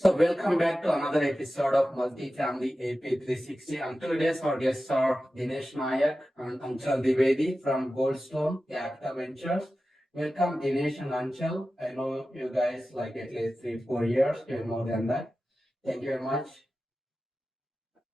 So welcome back to another episode of Multifamily AP 360. And today's our guests are Dinesh Nayak and Anchal Dwivedi from Goldstone Capital Ventures. Welcome Dinesh and Anchal. I know you guys like at least 3-4 years, even more than that. Thank you very much.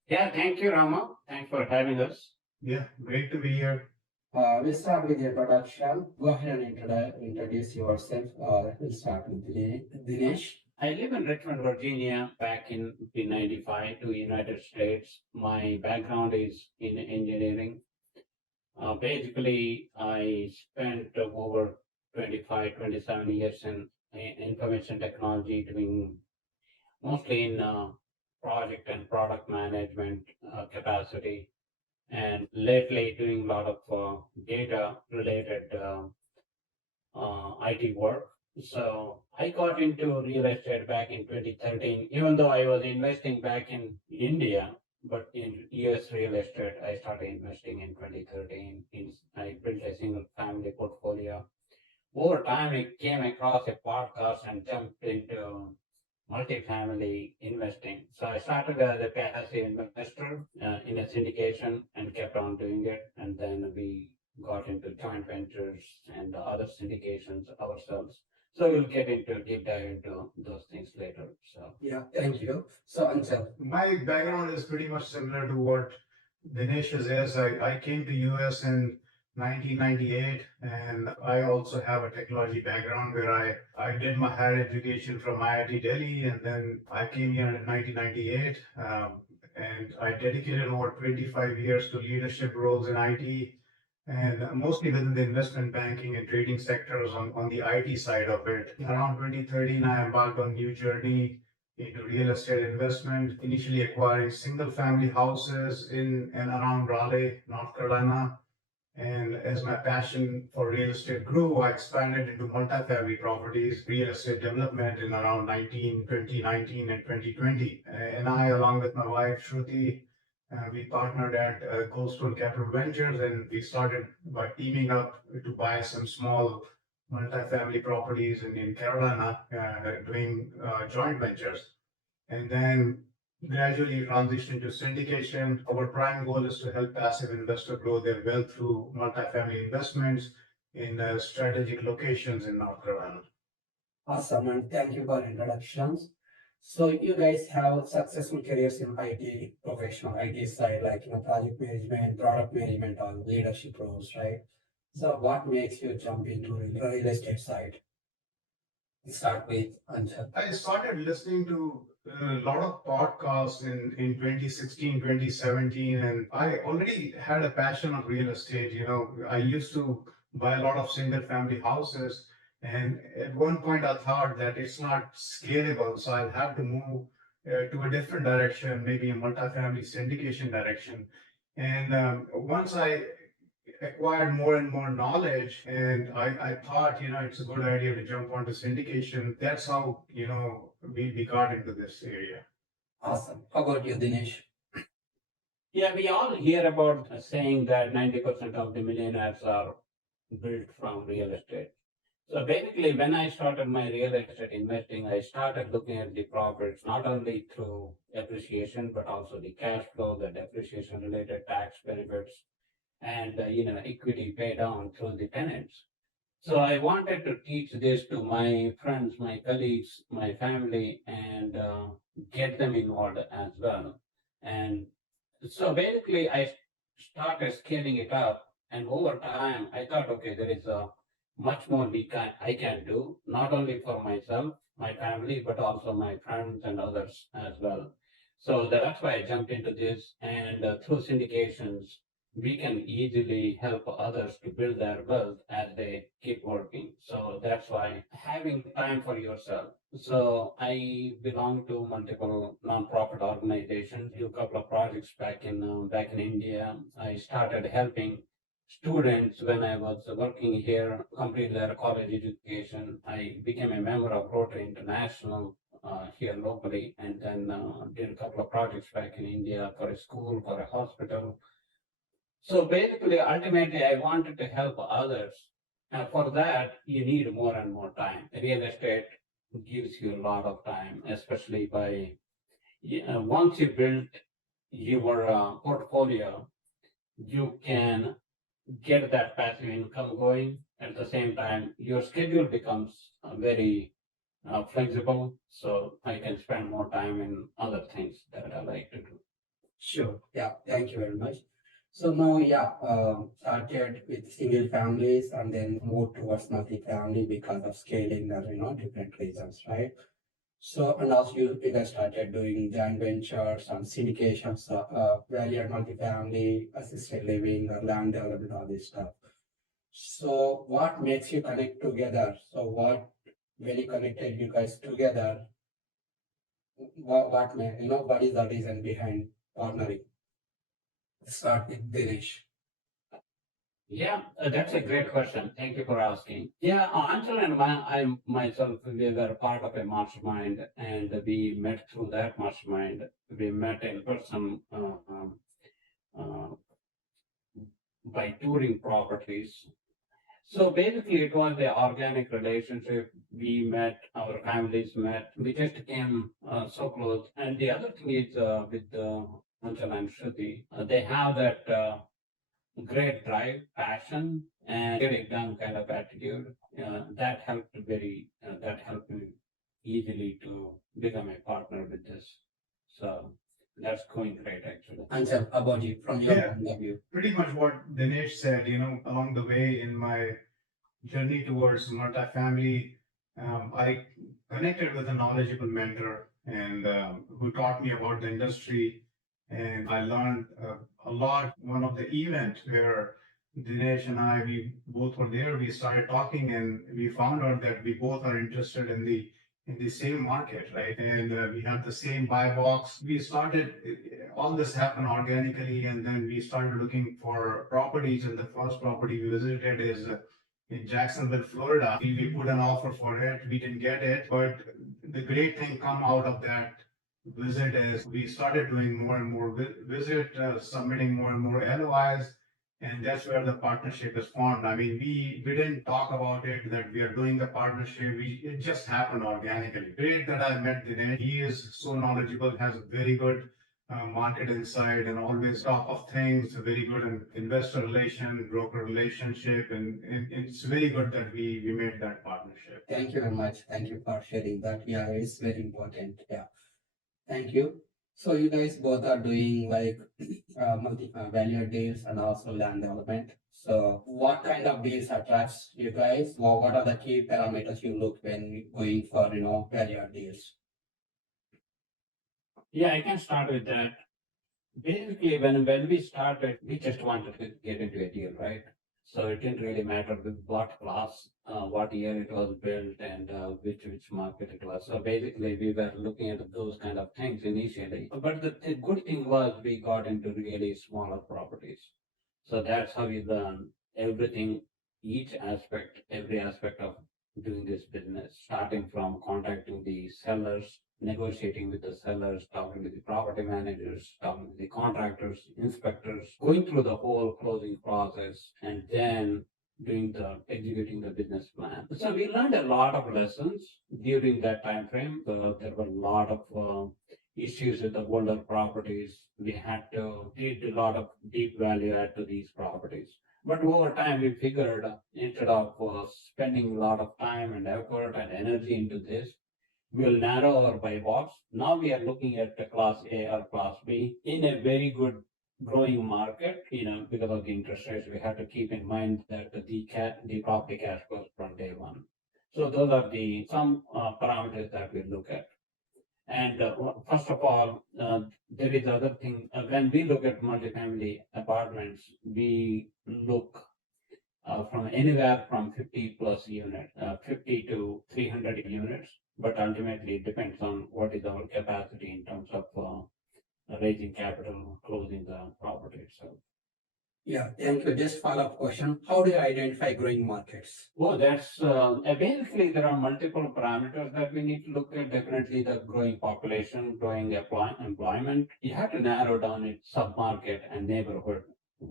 Yeah, thank you, Rama. Thanks for having us. Yeah, great to be here. We'll start with the introduction. Go ahead and introduce yourself. We'll start with Dinesh. I live in Richmond, Virginia, back in 1995 to United States. My background is in engineering. Basically, I spent over 25, 27 years in information technology, doing mostly in project and product management capacity, and lately doing a lot of data related IT work. So I got into real estate back in 2013, even though I was investing back in India, but in US real estate, I started investing in 2013. I built a single family portfolio. Over time, I came across a podcast and jumped into multifamily investing. So I started as a passive investor in a syndication and kept on doing it. And then we got into joint ventures and other syndications ourselves. So we'll get into deep dive into those things later. So Yeah, thank you. So Anchal. My background is pretty much similar to what Dinesh's is. I came to US in 1998, and I also have a technology background where I did my higher education from IIT Delhi, and then I came here in 1998, and I dedicated over 25 years to leadership roles in IT, and mostly within the investment banking and trading sectors on the IT side of it. Around 2013, I embarked on a new journey into real estate investment, initially acquiring single family houses in and around Raleigh, North Carolina. And as my passion for real estate grew, I expanded into multifamily properties, real estate development in around 2019 and 2020. And I, along with my wife, Shruti, we partnered at Goldstone Capital Ventures, and we started by teaming up to buy some small multifamily properties in Carolina, doing joint ventures. And then gradually transition to syndication. Our prime goal is to help passive investors grow their wealth through multifamily investments in strategic locations in North Carolina. Awesome, and thank you for introductions. So you guys have successful careers in IT professional, IT side, like project management, product management, or leadership roles, right? So what makes you jump into real estate side? Start with Anchal. I started listening to a lot of podcasts in 2016, 2017, and I already had a passion of real estate. I used to buy a lot of single family houses. And at one point, I thought that it's not scalable, so I'll have to move to a different direction, maybe a multifamily syndication direction. And once I acquired more and more knowledge, and I thought, it's a good idea to jump onto syndication. That's how, we got into this area. Awesome. How about you, Dinesh? yeah, we all hear about saying that 90% of the millionaires are built from real estate. So basically, when I started my real estate investing, I started looking at the profits not only through appreciation, but also the cash flow, the depreciation related tax benefits, and equity pay down through the tenants. So I wanted to teach this to my friends, my colleagues, my family, and get them involved as well. And so basically, I started scaling it up, and over time, I thought, okay, there is a much more I can do, not only for myself, my family, but also my friends and others as well. So that's why I jumped into this, and through syndications, we can easily help others to build their wealth as they keep working. So that's why having time for yourself. So I belong to multiple nonprofit organizations, do a couple of projects back in India. I started helping students when I was working here complete their college education. I became a member of Rotary International here locally, and then did a couple of projects back in India for a school, for a hospital. So basically, ultimately, I wanted to help others. And for that, you need more and more time. Real estate gives you a lot of time, especially by once you build your portfolio, you can get that passive income going. At the same time, your schedule becomes very flexible, so I can spend more time in other things that I like to do. Sure. Yeah. Thank you very much. So now, yeah, started with single families and then moved towards multi-family because of scaling and different reasons, right? So and also you guys started doing joint ventures and syndications, value add multi-family, assisted living, or land development, all this stuff. So what makes you connect together? So what when you connected you guys together, what may what is the reason behind partnering? Start with Dinesh. Yeah, that's a great question. Thank you for asking. Yeah, Anchal and I myself, we were part of a mastermind, and we met through that mastermind. We met in person uh, by touring properties. So basically, it was the organic relationship. We met, our families met. We just became so close. And the other thing is with Anchal and Shruti, they have that great drive, passion, and get it done kind of attitude. That helped me easily to become a partner with this. So that's going great actually. Anchal, how about you from your Yeah, point of view? pretty much what Dinesh said, along the way in my journey towards multifamily, I connected with a knowledgeable mentor and who taught me about the industry, and I learned a lot. One of the event where Dinesh and I, we both were there. We started talking, and we found out that we both are interested in the same market, right? And we have the same buy box. We started. All this happened organically, and then we started looking for properties. And the first property we visited is in Jacksonville, Florida. We put an offer for it. We didn't get it, but the great thing come out of that visit is we started doing more and more visit, submitting more and more LOIs, and that's where the partnership is formed. I mean, we didn't talk about it that we are doing the partnership. It just happened organically. Great that I met Dinesh. He is so knowledgeable, has a very good market insight, and always top of things. Very good in investor relation, broker relationship, and it's very good that we made that partnership. Thank you very much. Thank you for sharing that. Yeah, it's very important. Yeah. Thank you. So you guys both are doing like multi value deals and also land development. So what kind of deals attracts you guys? Or what are the key parameters you look when going for value add deals? Yeah, I can start with that. Basically, when we started, we just wanted to get into a deal, right? So it didn't really matter with what class, what year it was built, and which market it was. So basically, we were looking at those kind of things initially. But the good thing was we got into really smaller properties. So that's how we learn everything, every aspect of doing this business, starting from contacting the sellers, negotiating with the sellers, talking with the property managers, talking with the contractors, inspectors, going through the whole closing process, and then executing the business plan. So we learned a lot of lessons during that time frame. So there were a lot of issues with the older properties. We had to did a lot of deep value add to these properties. But over time, we figured instead of spending a lot of time and effort and energy into this, we'll narrow our buy box. Now we are looking at the class A or class B in a very good growing market, because of the interest rates. We have to keep in mind that the property cash flows from day one. So those are the some parameters that we look at. And first of all, there is other thing. When we look at multifamily apartments, we look from anywhere from 50 plus unit, 50 to 300 units. But ultimately, it depends on what is our capacity in terms of raising capital, closing the property itself. Yeah, thank you. Just follow-up question. How do you identify growing markets? Well, that's basically there are multiple parameters that we need to look at. Definitely the growing population, growing employment. You have to narrow down its sub-market and neighborhood.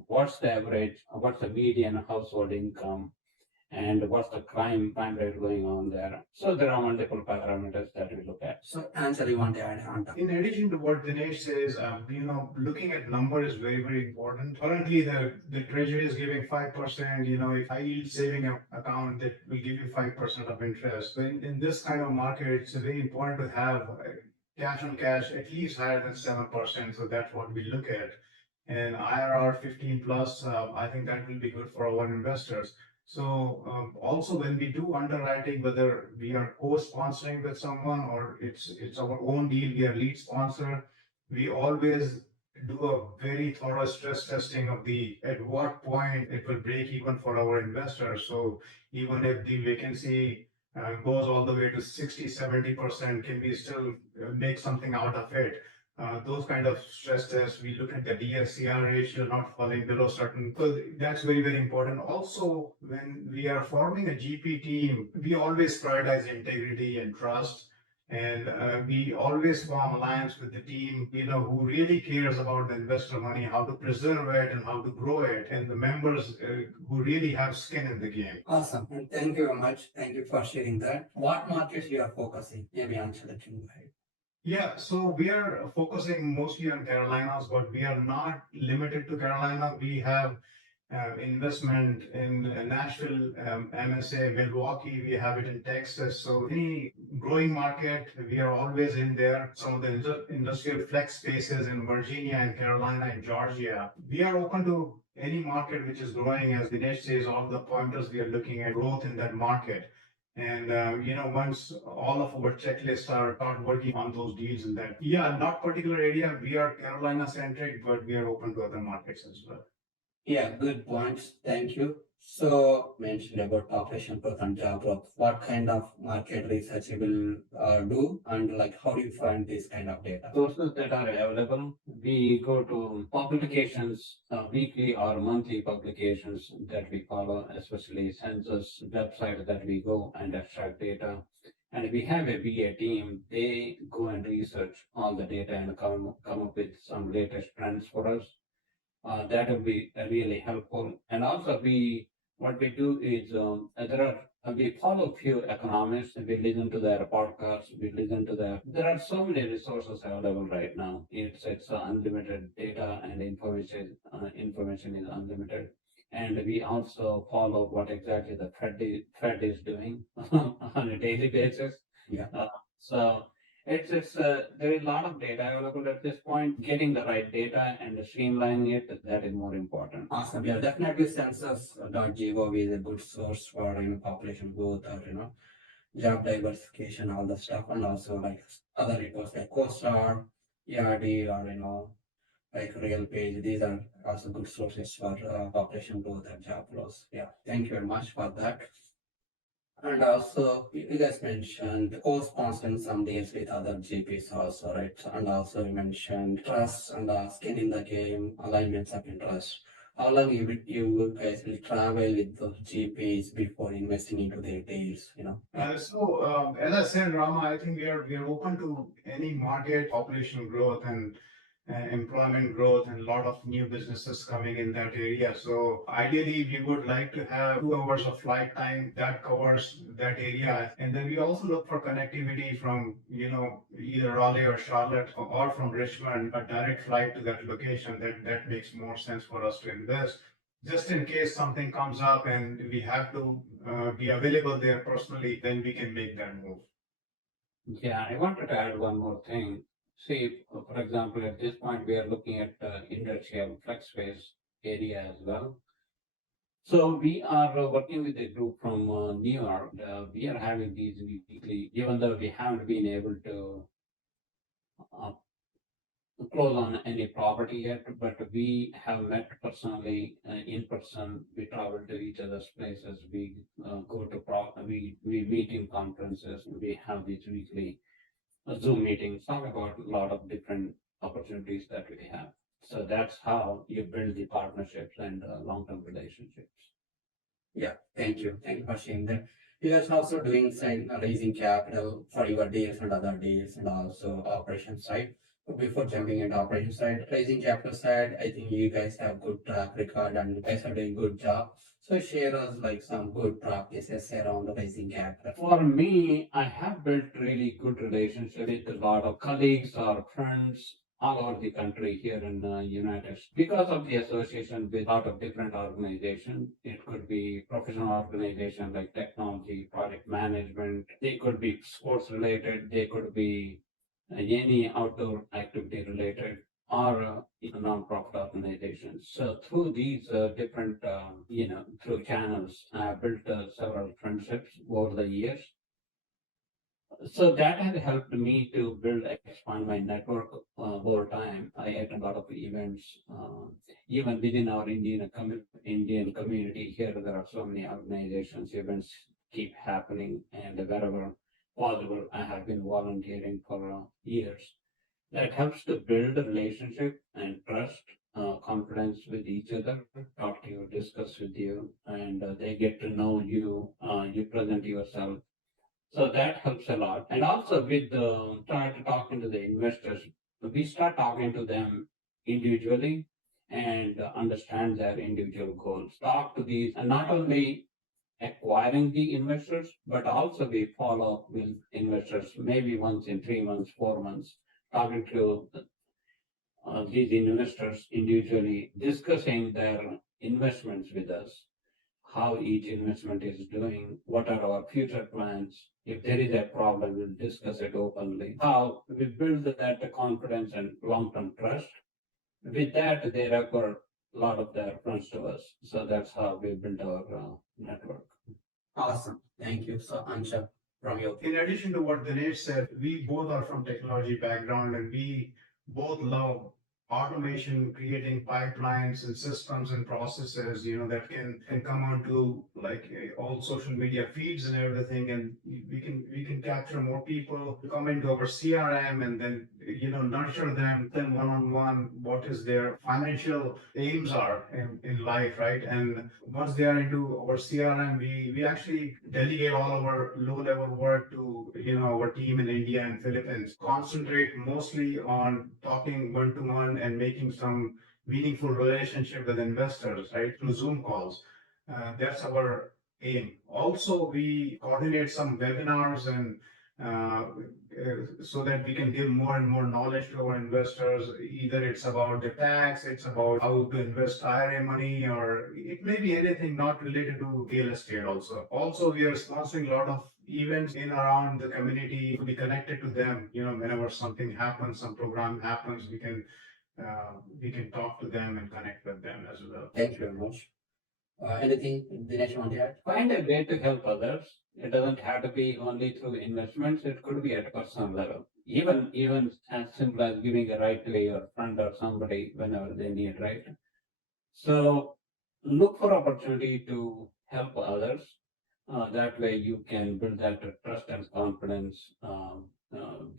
What's the average? What's the median household income? and what's the crime rate going on there. So there are multiple parameters that we look at. So, Anchal, you want to add on top? In addition to what Dinesh says, looking at number is very, very important. Currently, the treasury is giving 5%. If high yield saving account that will give you 5% of interest. So in this kind of market, it's very important to have cash on cash at least higher than 7%. So that's what we look at. And IRR 15 plus, I think that will be good for our investors. So also when we do underwriting, whether we are co-sponsoring with someone or it's our own deal, we are lead sponsor, we always do a very thorough stress testing of the at what point it will break even for our investors. So even if the vacancy goes all the way to 60-70%, can we still make something out of it? Those kind of stress tests, we look at the DSCR ratio not falling below certain. So that's very, very important. Also, when we are forming a GP team, we always prioritize integrity and trust. And we always form alliance with the team, who really cares about the investor money, how to preserve it and how to grow it, and the members who really have skin in the game. Awesome. And thank you very much. Thank you for sharing that. What markets you are focusing? Maybe Anchal, let you go ahead. Yeah, so we are focusing mostly on Carolinas, but we are not limited to Carolina. We have investment in Nashville, MSA, Milwaukee, we have it in Texas. So any growing market, we are always in there. Some of the industrial flex spaces in Virginia and Carolina and Georgia. We are open to any market which is growing. As Dinesh says, all the pointers we are looking at growth in that market. And once all of our checklists are start working on those deals in that, not particular area. We are Carolina centric, but we are open to other markets as well. Yeah, good points. Thank you. So, mentioned about population growth and job growth. What kind of market research you will do, and like how do you find this kind of data? Sources that are available, we go to publications, weekly or monthly publications that we follow, especially census website that we go and extract data. And we have a BA team, they go and research all the data and come up with some latest trends for us. That will be really helpful. And also what we do is we follow few economists, we listen to their podcasts, there are so many resources available right now. It's unlimited data and information is unlimited. And we also follow what exactly the Fed is doing on a daily basis. Yeah. So there is a lot of data available at this point. Getting the right data and streamlining it, that is more important. Awesome. Yeah, definitely census.gov is a good source for population growth or job diversification, all the stuff, and also like other reports like CoStar, ERD, or like Real Page. These are also good sources for population growth and job growth. Yeah, thank you very much for that. And also, you guys mentioned co-sponsoring some deals with other GPs also, right? And also you mentioned trust and skin in the game, alignments of interest. How long you guys will travel with those GPs before investing into their deals, As I said, Rama, I think we are open to any market, population growth and employment growth, and a lot of new businesses coming in that area. So ideally, we would like to have 2 hours of flight time that covers that area. And then we also look for connectivity from, either Raleigh or Charlotte or from Richmond, a direct flight to that location. That makes more sense for us to invest. Just in case something comes up and we have to be available there personally, then we can make that move. Yeah, I wanted to add one more thing. See, for example, at this point, we are looking at industrial flex space area as well. So we are working with a group from New York. We are having these weekly, even though we haven't been able to close on any property yet, but we have met personally in person. We travel to each other's places. We go to we meet in conferences. We have these weekly Zoom meetings, talk about a lot of different opportunities that we have. So that's how you build the partnerships and long-term relationships. Yeah, thank you. Thank you for sharing that. You guys also doing raising capital for your deals and other deals and also operations side. So before jumping into operations side, raising capital side, I think you guys have good track record and you guys are doing good job. So share us like some good practices around raising capital. For me, I have built really good relationship with a lot of colleagues or friends all over the country here in the United States because of the association with a lot of different organizations. It could be professional organization like technology, project management. They could be sports related. They could be any outdoor activity related or non-profit organizations. So through these different, through channels, I have built several friendships over the years. So that has helped me to build, expand my network over time. I attend a lot of events, even within our Indian community here. There are so many organizations, events keep happening, and wherever possible, I have been volunteering for years. That helps to build a relationship and trust, confidence with each other, talk to you, discuss with you, and they get to know you, you present yourself. So that helps a lot. And also with try to talking to the investors, we start talking to them individually and understand their individual goals. Talk to these, and not only acquiring the investors, but also we follow up with investors maybe once in 3 months, 4 months, talking to these investors individually, discussing their investments with us, how each investment is doing, what are our future plans. If there is a problem, we'll discuss it openly. How we build that confidence and long-term trust. With that, they refer a lot of their friends to us. So that's how we build our network. Awesome. Thank you. So Anchal, from your In addition to what Dinesh said, we both are from technology background and we both love automation, creating pipelines and systems and processes, that can come onto like all social media feeds and everything, and we can capture more people to come into our CRM and then nurture them one on one. What is their financial aims are in life, right? And once they are into our CRM, we actually delegate all our low level work to our team in India and Philippines. Concentrate mostly on talking one to one and making some meaningful relationship with investors, right, through Zoom calls. That's our aim. Also, we coordinate some webinars and so that we can give more and more knowledge to our investors. Either it's about the tax, it's about how to invest IRA money, or it may be anything not related to real estate also. Also, we are sponsoring a lot of events in around the community to be connected to them. Whenever something happens, some program happens, we can talk to them and connect with them as well. thank you very much. Anything Dinesh you want to add? Find a way to help others. It doesn't have to be only through investments. It could be at a personal level. Even as simple as giving a right to your friend or somebody whenever they need, right? So look for opportunity to help others. That way you can build that trust and confidence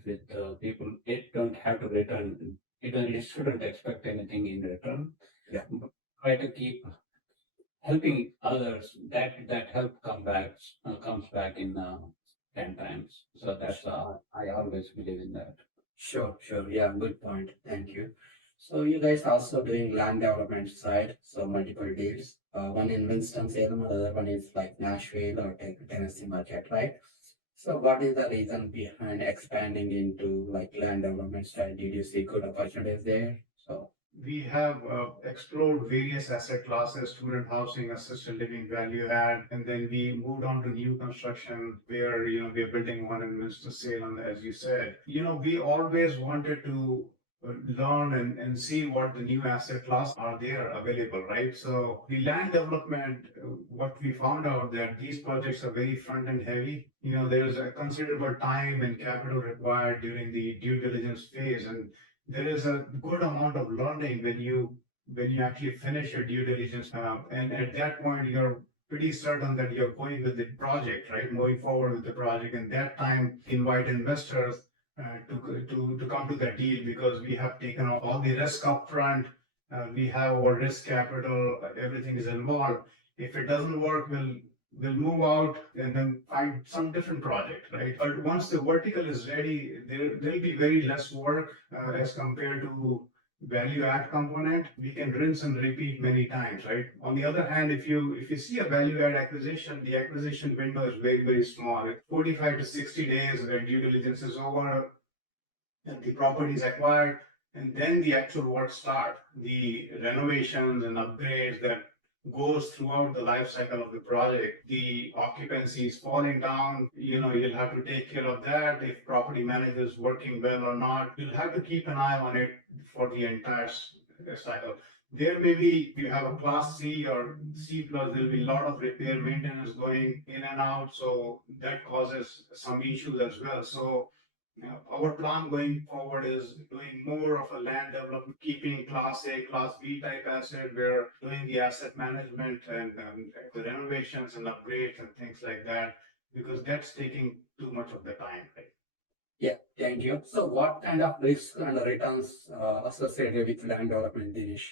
with people. It don't have to return. It shouldn't expect anything in return. Yeah. But try to keep helping others. That help comes back in 10 times. So that's I always believe in that. Sure, sure. Yeah, good point. Thank you. So you guys also doing land development side, so multiple deals. One in Winston-Salem, the other one is like Nashville or Tennessee market, right? So what is the reason behind expanding into like land development side? Did you see good opportunities there? So We have explored various asset classes: student housing, assisted living, value add, and then we moved on to new construction where, we are building one in Winston-Salem, as you said. We always wanted to learn and see what the new asset class are there available, right? So the land development, what we found out that these projects are very front end heavy. There's a considerable time and capital required during the due diligence phase, and there is a good amount of learning when you actually finish your due diligence, and at that point you're pretty certain that you're going with the project, right, moving forward with the project. And that time invite investors to come to the deal, because we have taken all the risk up front. We have our risk capital, everything is involved. If it doesn't work, we'll move out and then find some different project, right? But once the vertical is ready, there'll be very less work as compared to value add component, we can rinse and repeat many times, right? On the other hand, if you see a value add acquisition, the acquisition window is very, very small. 45 to 60 days where due diligence is over and the property is acquired, and then the actual work start, the renovations and upgrades that goes throughout the life cycle of the project. The occupancy is falling down, you'll have to take care of that. If property manager is working well or not, you'll have to keep an eye on it for the entire cycle. There may be, you have a class C or C plus, there'll be a lot of repair maintenance going in and out, so that causes some issues as well. So our plan going forward is doing more of a land development, keeping class A, class B type asset. We're doing the asset management and the renovations and upgrades and things like that, because that's taking too much of the time, right? Yeah, thank you. So what kind of risks and returns associated with land development, Dinesh?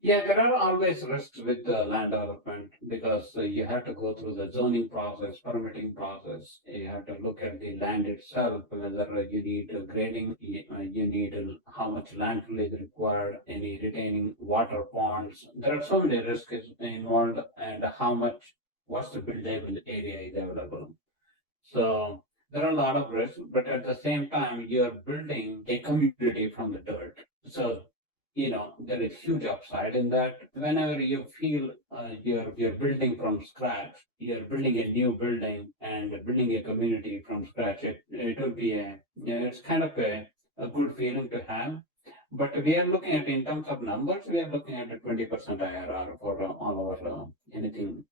Yeah, there are always risks with the land development because you have to go through the zoning process, permitting process. You have to look at the land itself, whether you need grading, you need how much landfill is required, any retaining water ponds. There are so many risks involved, and how much, what's the buildable area is available. So there are a lot of risks, but at the same time, you're building a community from the dirt. So there is huge upside in that. Whenever you feel you're building from scratch, you're building a new building and building a community from scratch. It will be it's kind of a good feeling to have. But we are looking at, in terms of numbers, we are looking at a 20% IRR for all our anything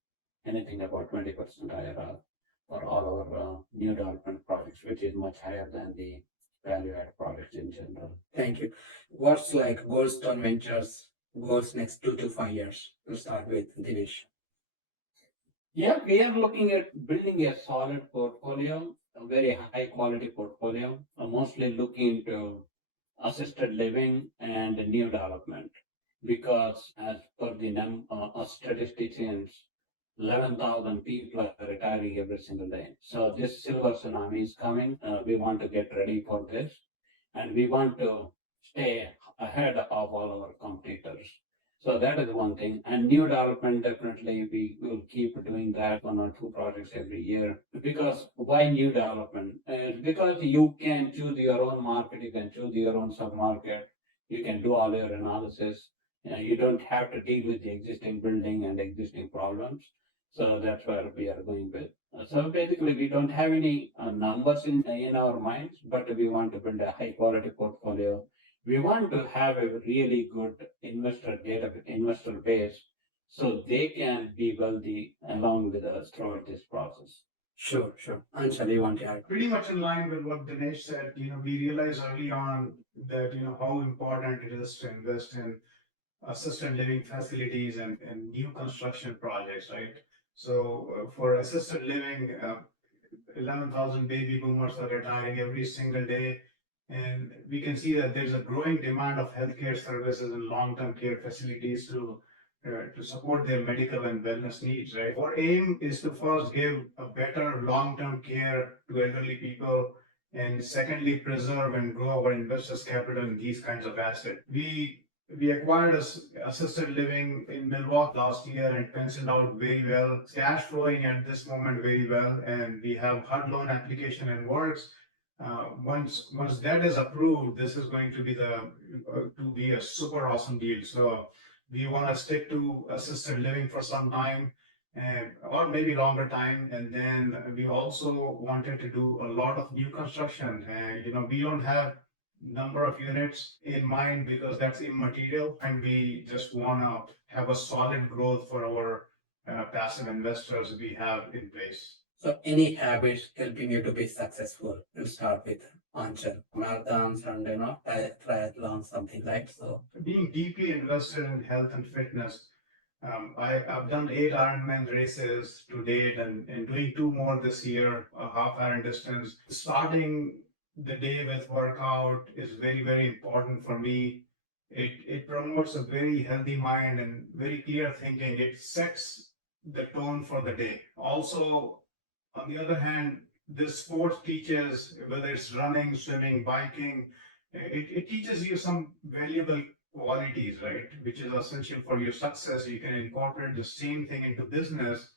about 20% IRR for all our new development projects, which is much higher than the value add projects in general. Thank you. What's like Goldstone Ventures goals next 2 to 5 years? To start with, Dinesh. Yeah, we are looking at building a solid portfolio, a very high quality portfolio, mostly looking into assisted living and new development. Because as per the statisticians, 11,000 people are retiring every single day. So this silver tsunami is coming. We want to get ready for this, and we want to stay ahead of all our competitors. So that is one thing. And new development, definitely we will keep doing that, 1 or 2 projects every year. Because why new development? Because you can choose your own market, you can choose your own sub-market, you can do all your analysis. You don't have to deal with the existing building and existing problems. So that's where we are going with. So basically, we don't have any numbers in our minds, but we want to build a high quality portfolio. We want to have a really good investor base, so they can be wealthy along with us throughout this process. Sure, sure. Anchal, you want to add? Pretty much in line with what Dinesh said, we realized early on that, how important it is to invest in assisted living facilities and new construction projects, right? So for assisted living, 11,000 baby boomers are retiring every single day. And we can see that there's a growing demand of healthcare services and long-term care facilities to support their medical and wellness needs, right? Our aim is to first give a better long-term care to elderly people, and secondly, preserve and grow our investors' capital in these kinds of assets. We acquired assisted living in Milwaukee last year and penciled out very well. It's cash flowing at this moment very well, and we have HUD loan application in works. Once that is approved, this is going to be a super awesome deal. So we want to stick to assisted living for some time, or maybe longer time, and then we also wanted to do a lot of new construction. And we don't have number of units in mind because that's immaterial, and we just want to have a solid growth for our passive investors we have in place. So any habits helping you to be successful? We'll start with Anchal. Marathons and triathlons, something like so. Being deeply invested in health and fitness, I've done 8 Ironman races to date, and doing 2 more this year, a half Iron distance. Starting the day with workout is very, very important for me. It promotes a very healthy mind and very clear thinking. It sets the tone for the day. Also, on the other hand, this sport teaches, whether it's running, swimming, biking, it teaches you some valuable qualities, right? Which is essential for your success. You can incorporate the same thing into business,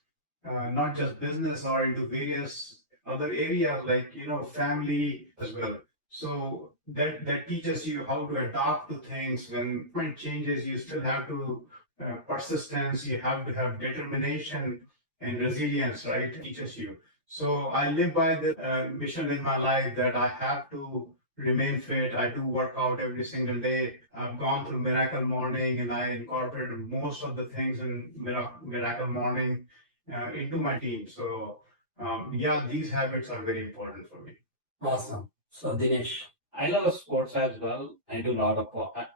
not just business or into various other areas like, family as well. So that teaches you how to adapt to things. When point changes, you still have to persistence. You have to have determination and resilience, right? Teaches you. So I live by the mission in my life that I have to remain fit. I do work out every single day. I've gone through Miracle Morning and I incorporated most of the things in Miracle Morning into my team. So, yeah, these habits are very important for me. Awesome. So Dinesh, I love sports as well. I do a lot of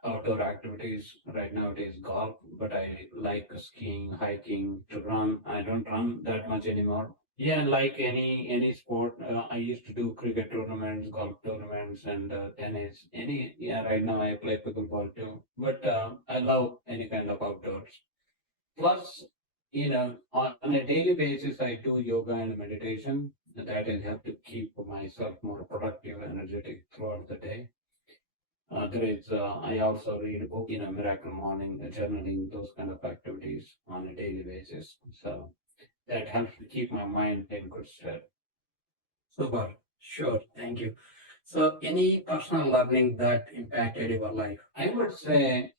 outdoor activities. Right now it is golf, but I like skiing, hiking, to run. I don't run that much anymore. Yeah, like any sport, I used to do cricket tournaments, golf tournaments, and tennis. Right now I play pickleball too. But I love any kind of outdoors. Plus, on a daily basis, I do yoga and meditation. That will help to keep myself more productive, energetic throughout the day. I also read a book, Miracle Morning, journaling, those kind of activities on a daily basis. So that helps to keep my mind in good state. super. Sure. Thank you. So any personal learning that impacted your life? I would say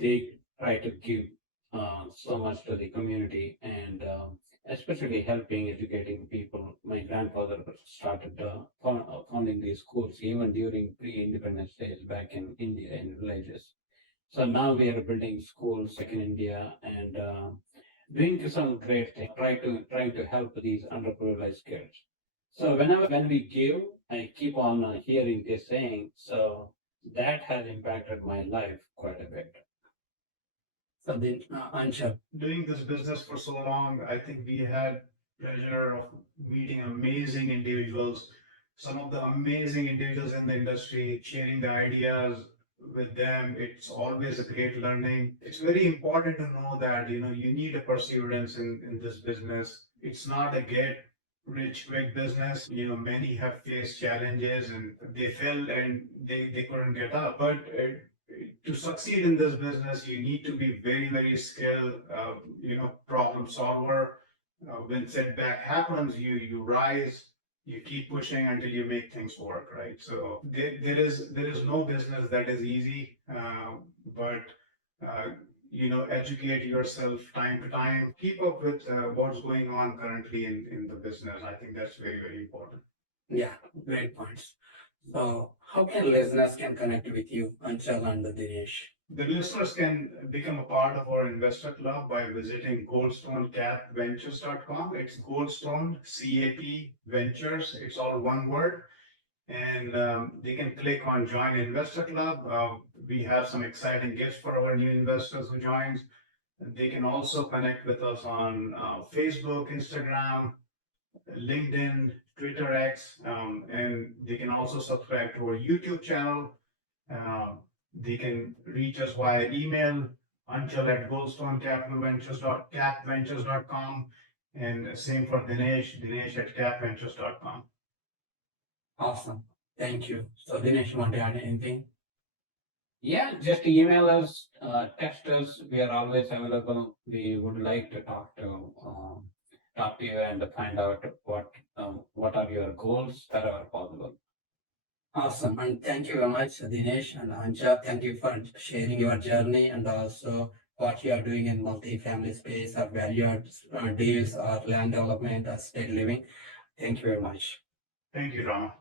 they try to give so much to the community and especially helping educating people. My grandfather started founding these schools even during pre-independence days back in India in villages. So now we are building schools like in India and doing some great things, trying to help these underprivileged kids. So when we give, I keep on hearing this saying. So that has impacted my life quite a bit. So then, Anchal. Doing this business for so long, I think we had pleasure of meeting amazing individuals, some of the amazing individuals in the industry, sharing the ideas with them. It's always a great learning. It's very important to know that, you need a perseverance in this business. It's not a get rich quick business. Many have faced challenges and they fell and they couldn't get up. But to succeed in this business, you need to be very, very skilled, problem solver. When setback happens, you rise, you keep pushing until you make things work, right? So there is no business that is easy, but uh, educate yourself time to time, keep up with what's going on currently in the business. I think that's very, very important. Yeah, great points. So how can listeners can connect with you, Anchal and Dinesh? The listeners can become a part of our investor club by visiting goldstonecapventures.com. It's Goldstone CAP Ventures. It's all one word. And they can click on Join Investor Club. We have some exciting gifts for our new investors who joins. They can also connect with us on Facebook, Instagram, LinkedIn, Twitter X, and they can also subscribe to our YouTube channel. Uh, they can reach us via email, until@goldstonecapitalventures.capventures.com, and same for Dinesh at capventures.com. Awesome. Thank you. So Dinesh, want to add anything? Yeah, just email us, text us. We are always available. We would like to talk to you and find out what are your goals wherever possible. Awesome. And thank you very much, Dinesh and Anja. Thank you for sharing your journey and also what you are doing in multi-family space or value deals or land development or state living. Thank you very much. Thank you, Rama.